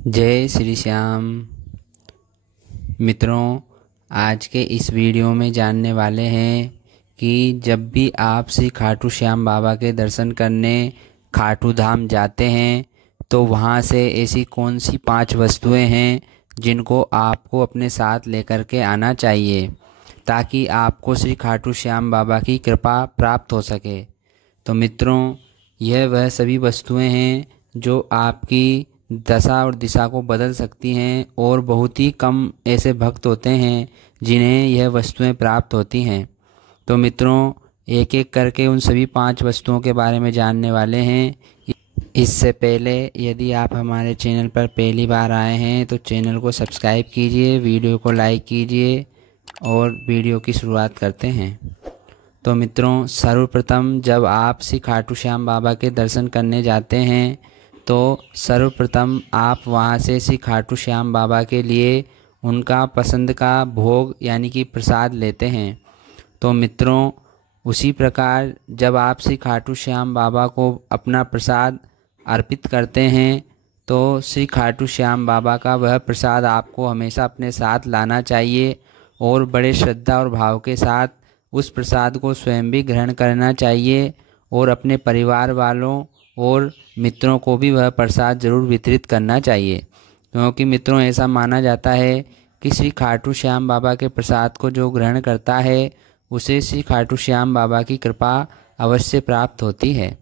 जय श्री श्याम। मित्रों, आज के इस वीडियो में जानने वाले हैं कि जब भी आप श्री खाटू श्याम बाबा के दर्शन करने खाटू धाम जाते हैं तो वहाँ से ऐसी कौन सी 5 वस्तुएं हैं जिनको आपको अपने साथ लेकर के आना चाहिए ताकि आपको श्री खाटू श्याम बाबा की कृपा प्राप्त हो सके। तो मित्रों, यह वह सभी वस्तुएं हैं जो आपकी दशा और दिशा को बदल सकती हैं और बहुत ही कम ऐसे भक्त होते हैं जिन्हें यह वस्तुएं प्राप्त होती हैं। तो मित्रों, एक एक करके उन सभी 5 वस्तुओं के बारे में जानने वाले हैं। इससे पहले यदि आप हमारे चैनल पर पहली बार आए हैं तो चैनल को सब्सक्राइब कीजिए, वीडियो को लाइक कीजिए और वीडियो की शुरुआत करते हैं। तो मित्रों, सर्वप्रथम जब आप श्री खाटू श्याम बाबा के दर्शन करने जाते हैं तो सर्वप्रथम आप वहां से श्री खाटू श्याम बाबा के लिए उनका पसंद का भोग यानी कि प्रसाद लेते हैं। तो मित्रों, उसी प्रकार जब आप श्री खाटू श्याम बाबा को अपना प्रसाद अर्पित करते हैं तो श्री खाटू श्याम बाबा का वह प्रसाद आपको हमेशा अपने साथ लाना चाहिए और बड़े श्रद्धा और भाव के साथ उस प्रसाद को स्वयं भी ग्रहण करना चाहिए और अपने परिवार वालों और मित्रों को भी वह प्रसाद जरूर वितरित करना चाहिए, क्योंकि मित्रों ऐसा माना जाता है कि श्री खाटू श्याम बाबा के प्रसाद को जो ग्रहण करता है उसे श्री खाटू श्याम बाबा की कृपा अवश्य प्राप्त होती है।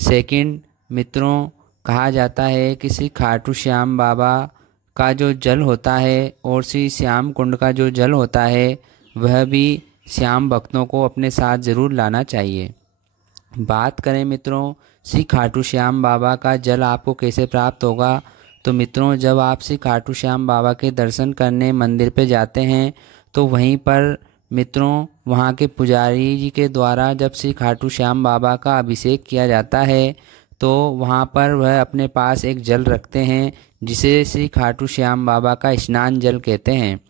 सेकंड मित्रों, कहा जाता है कि श्री खाटू श्याम बाबा का जो जल होता है और श्री श्याम कुंड का जो जल होता है वह भी श्याम भक्तों को अपने साथ ज़रूर लाना चाहिए। बात करें मित्रों श्री खाटू श्याम बाबा का जल आपको कैसे प्राप्त होगा, तो मित्रों जब आप श्री खाटू श्याम बाबा के दर्शन करने मंदिर पे जाते हैं तो वहीं पर मित्रों वहाँ के पुजारी जी के द्वारा जब श्री खाटू श्याम बाबा का अभिषेक किया जाता है तो वहाँ पर वह अपने पास एक जल रखते हैं जिसे श्री खाटू श्याम बाबा का स्नान जल कहते हैं।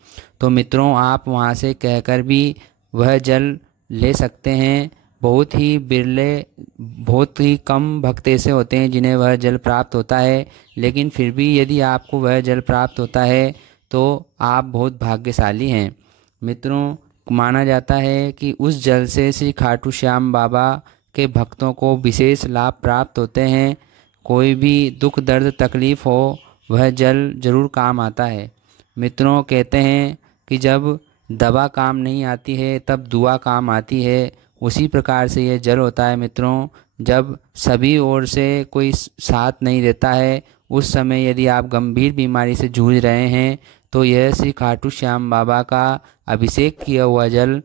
तो मित्रों आप वहाँ से कहकर भी वह जल ले सकते हैं। बहुत ही बिरले, बहुत ही कम भक्त ऐसे होते हैं जिन्हें वह जल प्राप्त होता है, लेकिन फिर भी यदि आपको वह जल प्राप्त होता है तो आप बहुत भाग्यशाली हैं। मित्रों, माना जाता है कि उस जल से श्री खाटू श्याम बाबा के भक्तों को विशेष लाभ प्राप्त होते हैं। कोई भी दुख दर्द तकलीफ़ हो वह जल जरूर काम आता है। मित्रों कहते हैं कि जब दवा काम नहीं आती है तब दुआ काम आती है, उसी प्रकार से यह जल होता है। मित्रों, जब सभी ओर से कोई साथ नहीं देता है उस समय यदि आप गंभीर बीमारी से जूझ रहे हैं तो यह श्री खाटू श्याम बाबा का अभिषेक किया हुआ जल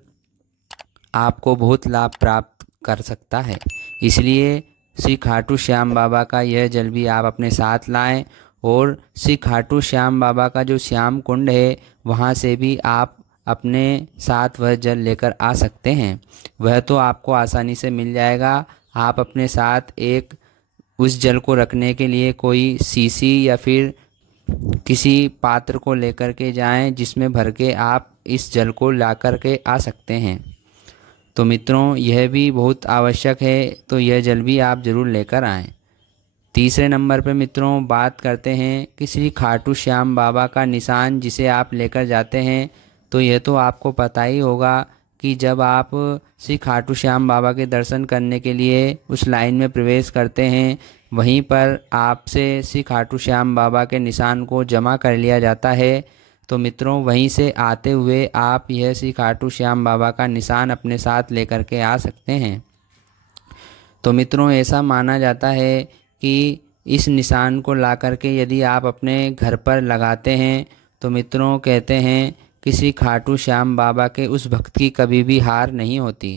आपको बहुत लाभ प्राप्त कर सकता है। इसलिए श्री खाटू श्याम बाबा का यह जल भी आप अपने साथ लाएं और श्री खाटू श्याम बाबा का जो श्याम कुंड है वहाँ से भी आप अपने साथ वह जल लेकर आ सकते हैं। वह तो आपको आसानी से मिल जाएगा। आप अपने साथ एक उस जल को रखने के लिए कोई सीसी या फिर किसी पात्र को लेकर के जाएं जिसमें भर के आप इस जल को ला कर के आ सकते हैं। तो मित्रों यह भी बहुत आवश्यक है, तो यह जल भी आप ज़रूर लेकर आएं। तीसरे नंबर पर मित्रों बात करते हैं कि श्री खाटू श्याम बाबा का निशान जिसे आप लेकर जाते हैं। तो यह तो आपको पता ही होगा कि जब आप श्री खाटू श्याम बाबा के दर्शन करने के लिए उस लाइन में प्रवेश करते हैं वहीं पर आपसे श्री खाटू श्याम बाबा के निशान को जमा कर लिया जाता है। तो मित्रों वहीं से आते हुए आप यह श्री खाटू श्याम बाबा का निशान अपने साथ लेकर के आ सकते हैं। तो मित्रों ऐसा माना जाता है कि इस निशान को ला करके यदि आप अपने घर पर लगाते हैं तो मित्रों कहते हैं कि श्री खाटू श्याम बाबा के उस भक्त की कभी भी हार नहीं होती।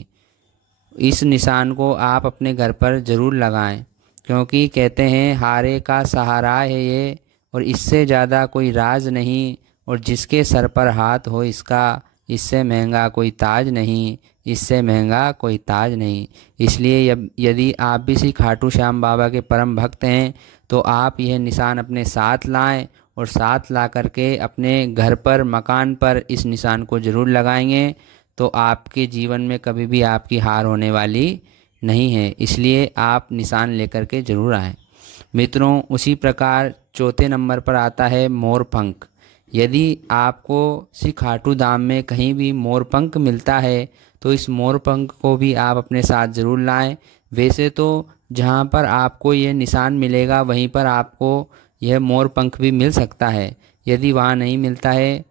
इस निशान को आप अपने घर पर ज़रूर लगाएं, क्योंकि कहते हैं हारे का सहारा है ये और इससे ज़्यादा कोई राज नहीं, और जिसके सर पर हाथ हो इसका इससे महंगा कोई ताज नहीं, इससे महंगा कोई ताज नहीं। इसलिए यदि आप भी श्री खाटू श्याम बाबा के परम भक्त हैं तो आप यह निशान अपने साथ लाएं और साथ ला करके अपने घर पर, मकान पर इस निशान को ज़रूर लगाएंगे तो आपके जीवन में कभी भी आपकी हार होने वाली नहीं है। इसलिए आप निशान लेकर के ज़रूर आएँ। मित्रों उसी प्रकार चौथे नंबर पर आता है मोरपंख। यदि आपको श्री खाटू धाम में कहीं भी मोरपंख मिलता है तो इस मोरपंख को भी आप अपने साथ ज़रूर लाएं। वैसे तो जहाँ पर आपको ये निशान मिलेगा वहीं पर आपको यह मोरपंख भी मिल सकता है। यदि वहाँ नहीं मिलता है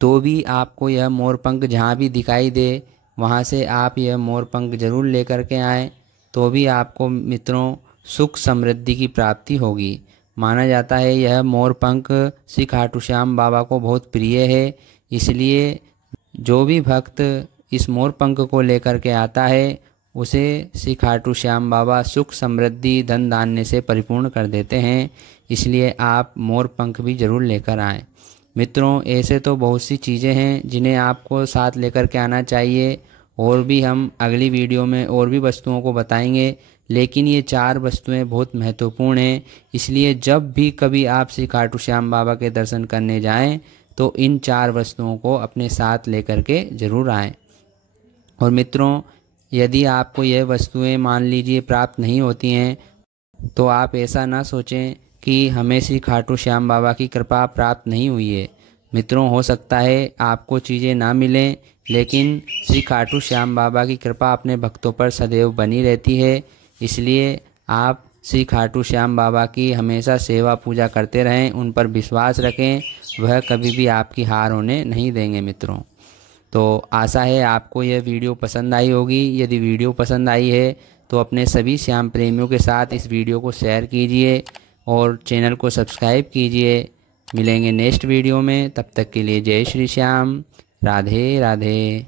तो भी आपको यह मोरपंख जहाँ भी दिखाई दे वहाँ से आप यह मोरपंख ज़रूर लेकर के आएँ, तो भी आपको मित्रों सुख समृद्धि की प्राप्ति होगी। माना जाता है यह मोरपंख श्री खाटू श्याम बाबा को बहुत प्रिय है, इसलिए जो भी भक्त इस मोरपंख को लेकर के आता है उसे श्री खाटू श्याम बाबा सुख समृद्धि धन धान्य से परिपूर्ण कर देते हैं। इसलिए आप मोरपंख भी ज़रूर लेकर आएँ। मित्रों ऐसे तो बहुत सी चीज़ें हैं जिन्हें आपको साथ लेकर के आना चाहिए, और भी हम अगली वीडियो में और भी वस्तुओं को बताएंगे, लेकिन ये 4 वस्तुएं बहुत महत्वपूर्ण हैं। इसलिए जब भी कभी आप श्री खाटू श्याम बाबा के दर्शन करने जाएं तो इन 4 वस्तुओं को अपने साथ लेकर के ज़रूर आएं। और मित्रों यदि आपको यह वस्तुएं मान लीजिए प्राप्त नहीं होती हैं तो आप ऐसा ना सोचें कि हमें श्री खाटू श्याम बाबा की कृपा प्राप्त नहीं हुई है। मित्रों हो सकता है आपको चीज़ें ना मिलें, लेकिन श्री खाटू श्याम बाबा की कृपा अपने भक्तों पर सदैव बनी रहती है। इसलिए आप श्री खाटू श्याम बाबा की हमेशा सेवा पूजा करते रहें, उन पर विश्वास रखें, वह कभी भी आपकी हार होने नहीं देंगे। मित्रों तो आशा है आपको यह वीडियो पसंद आई होगी। यदि वीडियो पसंद आई है तो अपने सभी श्याम प्रेमियों के साथ इस वीडियो को शेयर कीजिए और चैनल को सब्सक्राइब कीजिए। मिलेंगे नेक्स्ट वीडियो में, तब तक के लिए जय श्री श्याम, राधे राधे।